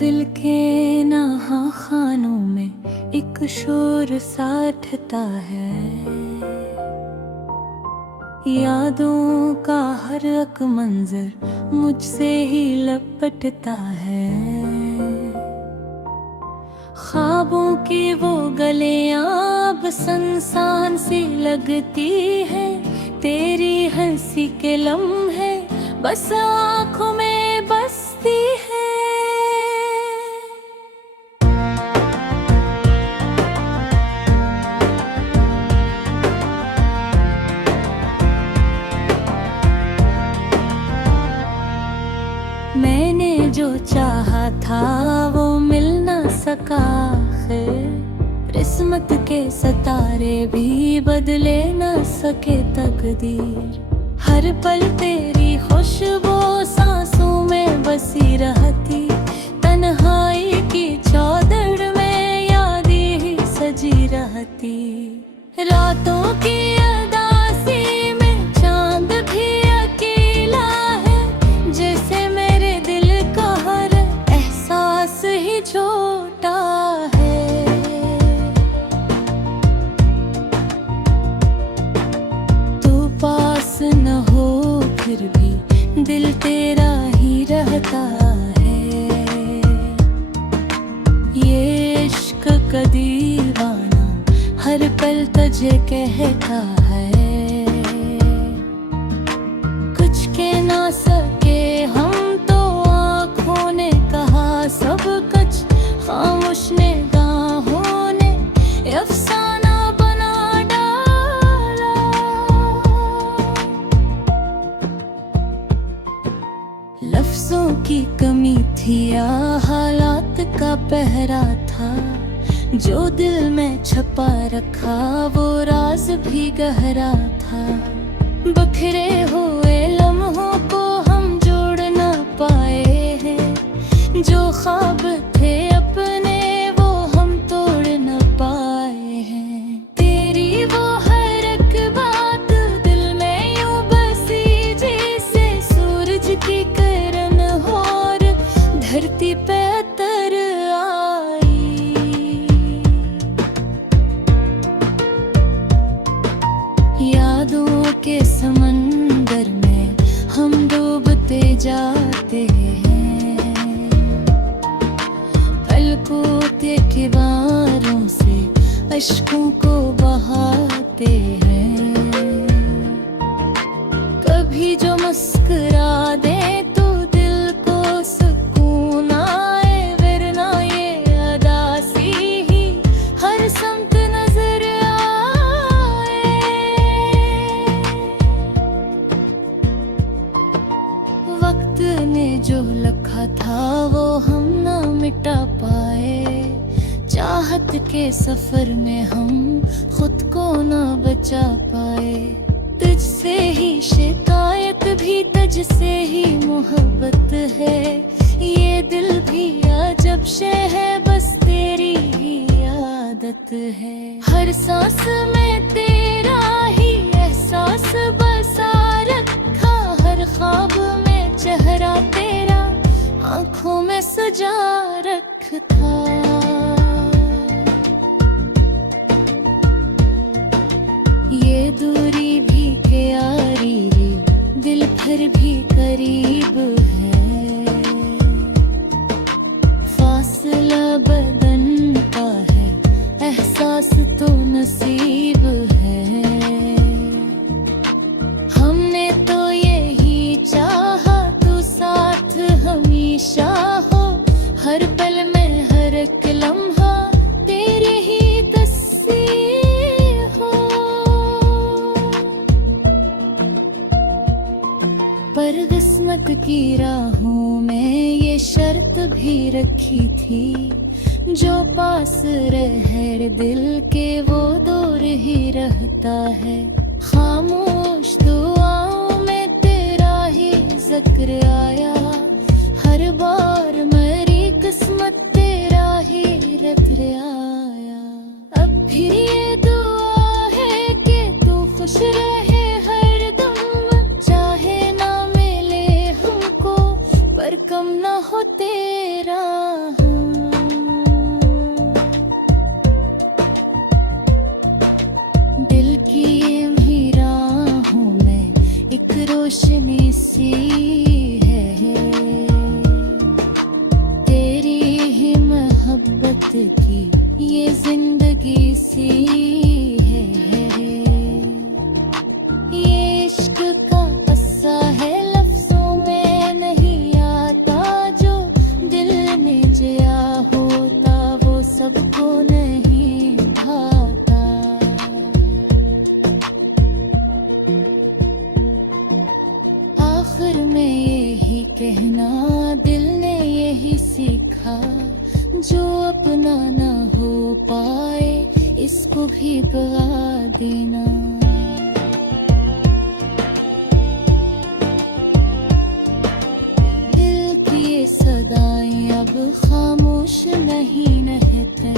दिल के नहा खानों में एक शोर साठता है। यादों का हर एक मंजर मुझसे ही लपटता है। ख्वाबों की वो गलियां अब सुनसान सी लगती है। तेरी हंसी के लम्हे बस आँखों में बसती है। मैंने जो चाहा था वो मिल न सका फिर। किस्मत के सितारे भी बदले न सके तकदीर। हर पल तेरी खुशबू सांसों में बसी रहती। तन्हाई की चौदड़ में यादें ही सजी रहती। रातों की उदासी में चांद भी अकेला है। जैसे मेरे दिल का हर एहसास ही छोटा है। तू पास न हो फिर भी दिल तेरा ही रहता है। ये इश्क का दीवाना हर पल तुझे कहता है। कुछ कह ना सके हम तो आँखों ने कहा सब कुछ। खामोश निगाहों ने अफसाना बना डाला। लफ्जों की कमी थी या हालात का पहरा था। जो दिल में छपा रखा वो राज भी गहरा था। बिखरे हुए लम्हों को हम जोड़ न पाए हैं। जो ख्वाब थे अपने वो हम तोड़ न पाए हैं। तेरी वो हर एक बात दिल में यूं बसी जैसे सूरज की किरण हो और धरती पे उतर आई। यादों के समंदर में हम डूबते जाते हैं। पलकों के बारों से अश्कों को बहाते हैं। कभी जो मुस्कुरा दे तो दिल को सुकून आए। वरना ये उदासी ही हर समत नजर आए। वक्त ने जो लिखा था वो हम ना मिटा पाए। चाहत के सफर में हम खुद को ना बचा पाए। तुझसे ही शिकायत भी तुझसे ही मोहब्बत है। ये दिल भी अजब शे है बस तेरी ही आदत है। हर सांस में तेरा ही एहसास बसा रखा। हर ख्वाब में चेहरा तेरा आँखों में सजा रखता। ये दूरी भी क्यारी रे दिल फिर भी करीब है। फासला बदन का है एहसास तो नसीब है। हमने तो यही चाहा तू साथ हमेशा हो। हर पल में हर एक लम्हा तेरी ही तस्वीर हो। पर किस्मत की राहों में ये शर्त भी रखी थी। जो पास रहे दिल के वो दूर ही रहता है। खामोश दुआओं में तेरा ही जिक्र आया। हर बार मेरी किस्मत तेरा ही रख आया। अब भी ये दुआ है कि तू खुश रहे हर दम। चाहे ना मिले हमको पर कम ना हो तेरा इसको भी गवा देना। दिल की ये सदाएं अब खामोश नहीं रहते,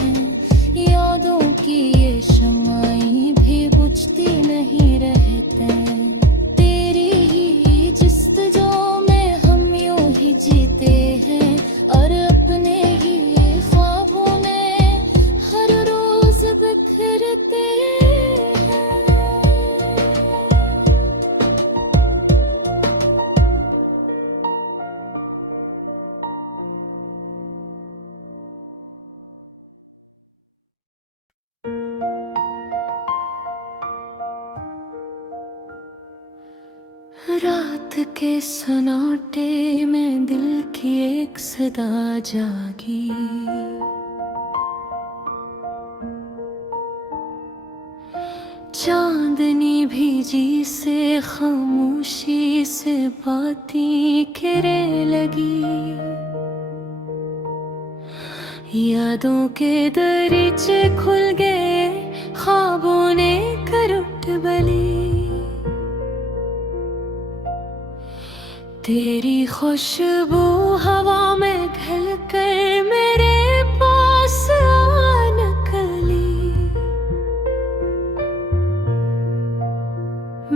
यादों की ये शमाएं भी बुझती नहीं रहते। तेरी ही जिस्तजों में हम यूं ही जीते हैं, और अपने ही ख्वाबों में हर रोज बिखरते हैं। रात के सन्नाटे में दिल की एक सदा जागी, चांदनी भीजी से खामोशी से बातें करने लगी। यादों के दरीचे खुल गए, ख्वाबों ने करवट बली। तेरी खुशबू हवा में घुल कर मेरे पास आ निकली।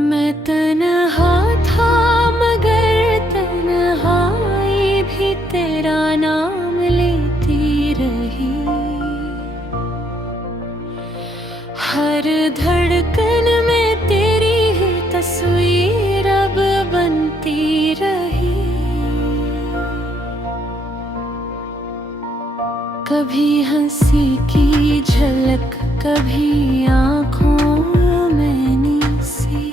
मैं तन्हा था मगर तन्हाई भी तेरा नाम लेती रही। हर धड़कन में तेरी ही तस्वीर अब बनती रही। कभी हंसी की झलक, कभी आँखों में नीसी,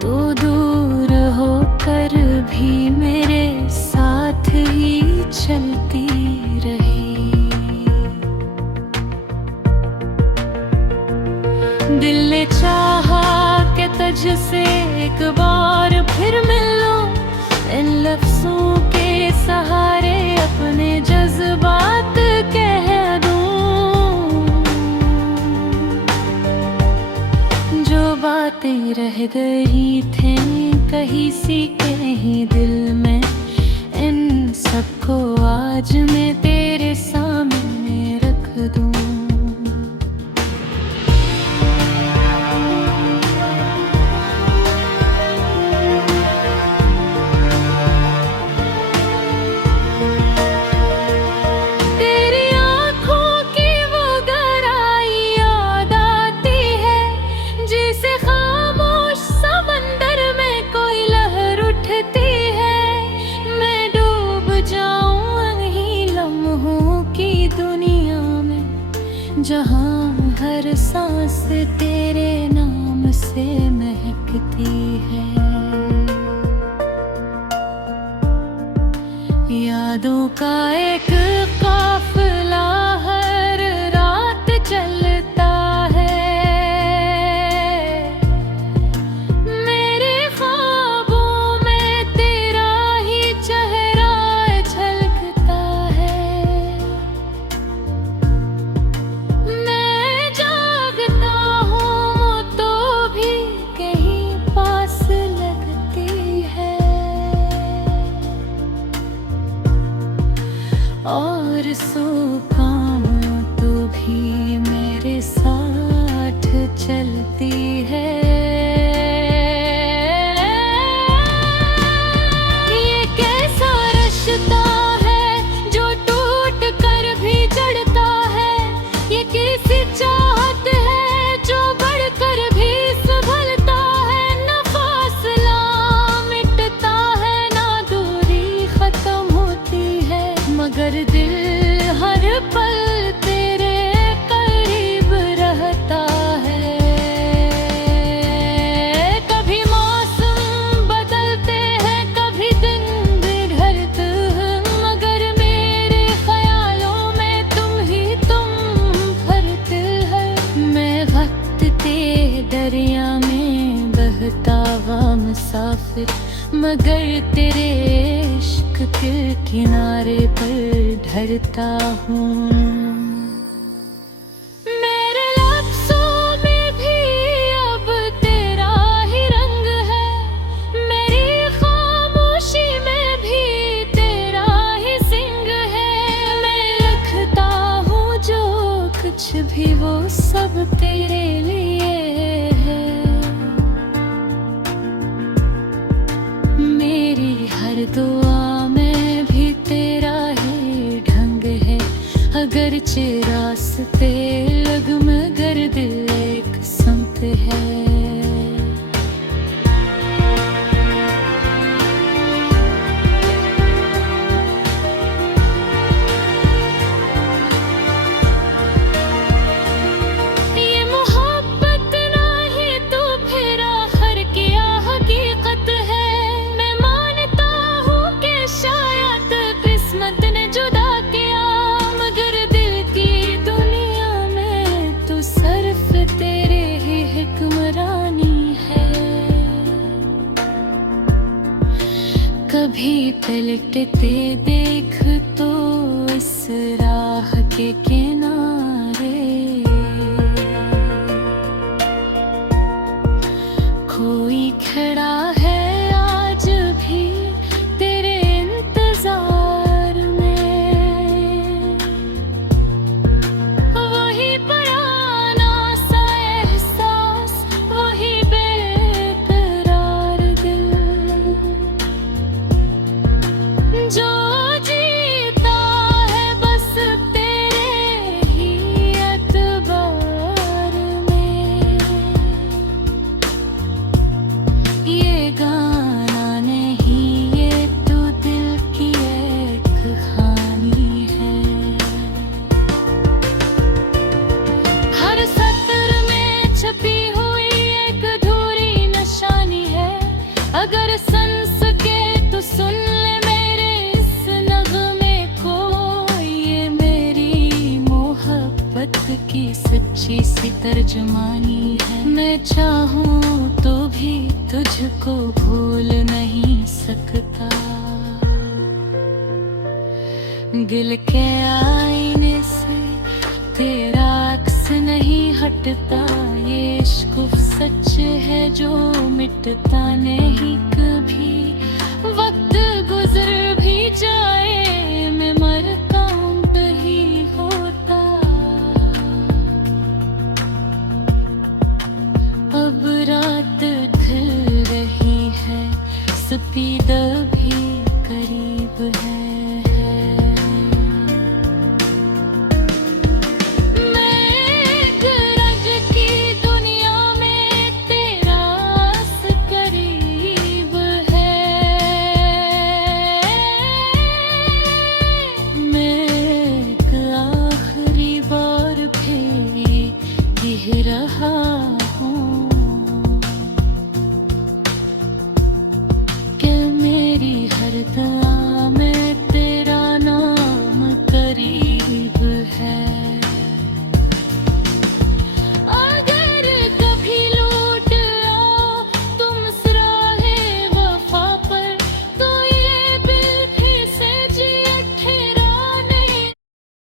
तो दूर होकर भी मेरे साथ ही चलती रही। दिल ने चाहा कि तुझसे एक बार फिर मिलो, इन लफ्ज़ों के सहारे अपने जज्बात कह दूं। जो बातें रह गई थीं कहीं सी कहीं दिल में, इन सबको आज मैं तेरे सामने रख दूं। जहाँ हर सांस तेरे नाम से महकती है। यादों का एक काफिला हर रात चलता है। मेरे ख्वाबों में तेरा ही चेहरा झलकता है। और सो पाऊं तो भी मेरे साथ चलती है। ये कैसा रिश्ता है जो टूट कर भी जड़ता है। ये कैसी चाहत है जो बढ़कर भी संभलता है। न फासला मिटता है ना दूरी खत्म होती है, मगर दिल हर पल तेरे करीब रहता है। कभी मौसम बदलते हैं, कभी दिन बिगड़ते हैं, मगर मेरे ख्यालों में तुम फरते हैं। मैं वक्त के दरिया में बहता हुआ मुसाफिर, मगर तेरे इश्क के किनारे पर धरता हूँ। मेरे लफ्ज़ों में भी अब तेरा ही रंग है, मेरी खामोशी में भी तेरा ही सिंग है। मैं लिखता हूँ जो कुछ भी वो सब तेरे लिए है। मेरी हर दुआ में भी तेरा ही ढंग है, अगरचे रास्ते लग मगर दिल एक संत है। ये मोहब्बत नहीं तो फिर आखिर क्या हकीकत है। मैं मानता हूँ कि शायद किस्मत ने जुदा किया, मगर दिल की दुनिया में तो सिर्फ तेरे ही हुक्मरानी है। कभी पलटते देख तो इस राह के किनारे कोई खड़ा है आज भी तेरे इंतजार में। वही पुराना सा एहसास, वही बेकरार दिल जो जीता है बस तेरे ही एतबार में। ये गाना नहीं, ये तो दिल की एक कहानी है। हर सत्र में छपी हुई एक अधूरी निशानी है। अगर सुन सके तो सुन ले मेरे इस नगमे को, ये मेरी मोहब्बत की सच्ची सी तर्जमानी है। मैं चाहूँ तो भी तुझको भूल नहीं सकता, दिल के आईने से तेरा अक्स नहीं हटता। ये इश्क सच है जो मिटता नहीं कभी।